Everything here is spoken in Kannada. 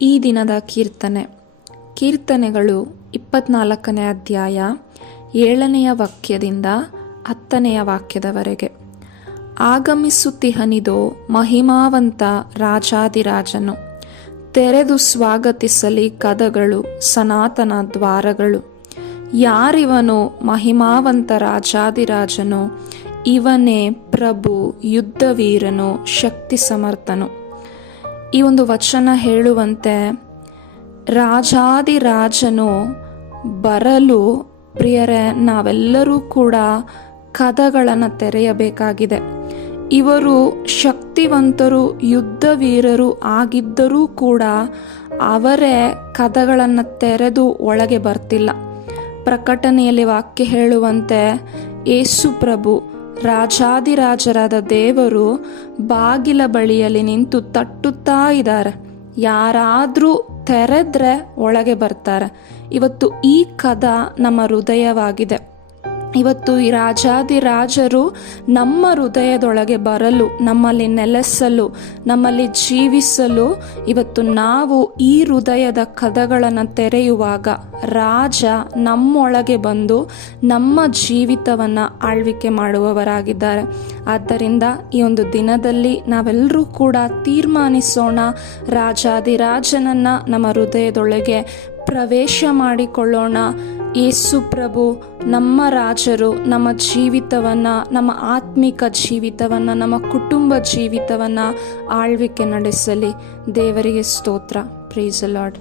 ಈ ದಿನದ ಕೀರ್ತನೆ. ಕೀರ್ತನೆಗಳು ಇಪ್ಪತ್ನಾಲ್ಕನೇ ಅಧ್ಯಾಯ ಏಳನೆಯ ವಾಕ್ಯದಿಂದ ಹತ್ತನೆಯ ವಾಕ್ಯದವರೆಗೆ. ಆಗಮಿಸುತ್ತಿಹನಿದೋ ಮಹಿಮಾವಂತ ರಾಜಾದಿರಾಜನು ತೆರೆದು ಸ್ವಾಗತಿಸಲಿ ಕದಗಳು ಸನಾತನ ದ್ವಾರಗಳು. ಯಾರಿವನು ಮಹಿಮಾವಂತ ರಾಜಾದಿರಾಜನು ಇವನೇ ಪ್ರಭು ಯುದ್ಧವೀರನು ಶಕ್ತಿ ಸಮರ್ಥನು ಈ ಒಂದು ವಚನ ಹೇಳುವಂತೆ ರಾಜಾದಿರಾಜನು ಬರಲು, ಪ್ರಿಯರೇ, ನಾವೆಲ್ಲರೂ ಕೂಡ ಕದಗಳನ್ನು ತೆರೆಯಬೇಕಾಗಿದೆ. ಇವರು ಶಕ್ತಿವಂತರು ಯುದ್ಧ ವೀರರು ಆಗಿದ್ದರೂ ಕೂಡ ಅವರೇ ಕದಗಳನ್ನು ತೆರೆದು ಒಳಗೆ ಬರ್ತಿಲ್ಲ. ಪ್ರಕಟಣೆಯಲ್ಲಿ ವಾಕ್ಯ ಹೇಳುವಂತೆ, ಯೇಸು ಪ್ರಭು ರಾಜಾದಿರಾಜರಾದ ದೇವರು ಬಾಗಿಲ ಬಳಿಯಲ್ಲಿ ನಿಂತು ತಟ್ಟುತ್ತಾ ಇದ್ದಾರೆ. ಯಾರಾದರೂ ತೆರೆದ್ರೆ ಒಳಗೆ ಬರ್ತಾರೆ. ಇವತ್ತು ಈ ಕದ ನಮ್ಮ ಹೃದಯವಾಗಿದೆ. ಇವತ್ತು ಈ ರಾಜಾದಿರಾಜರು ನಮ್ಮ ಹೃದಯದೊಳಗೆ ಬರಲು, ನಮ್ಮಲ್ಲಿ ನೆಲೆಸಲು, ನಮ್ಮಲ್ಲಿ ಜೀವಿಸಲು ಇವತ್ತು ನಾವು ಈ ಹೃದಯದ ಕದಗಳನ್ನು ತೆರೆಯುವಾಗ ರಾಜ ನಮ್ಮೊಳಗೆ ಬಂದು ನಮ್ಮ ಜೀವಿತವನ್ನು ಆಳ್ವಿಕೆ ಮಾಡುವವರಾಗಿದ್ದಾರೆ. ಆದ್ದರಿಂದ ಈ ಒಂದು ದಿನದಲ್ಲಿ ನಾವೆಲ್ಲರೂ ಕೂಡ ತೀರ್ಮಾನಿಸೋಣ ರಾಜಾದಿರಾಜನನ್ನು ನಮ್ಮ ಹೃದಯದೊಳಗೆ ಪ್ರವೇಶ ಮಾಡಿಕೊಳ್ಳೋಣ. ಯೇಸು ಪ್ರಭು, ನಮ್ಮ ರಾಜರು, ನಮ್ಮ ಜೀವಿತವನ್ನು, ನಮ್ಮ ಆತ್ಮಿಕ ಜೀವಿತವನ್ನು, ನಮ್ಮ ಕುಟುಂಬ ಜೀವಿತವನ್ನು ಆಳ್ವಿಕೆ ನಡೆಸಲಿ. ದೇವರಿಗೆ ಸ್ತೋತ್ರ. ಪ್ರೀಸ್ ಲಾರ್ಡ್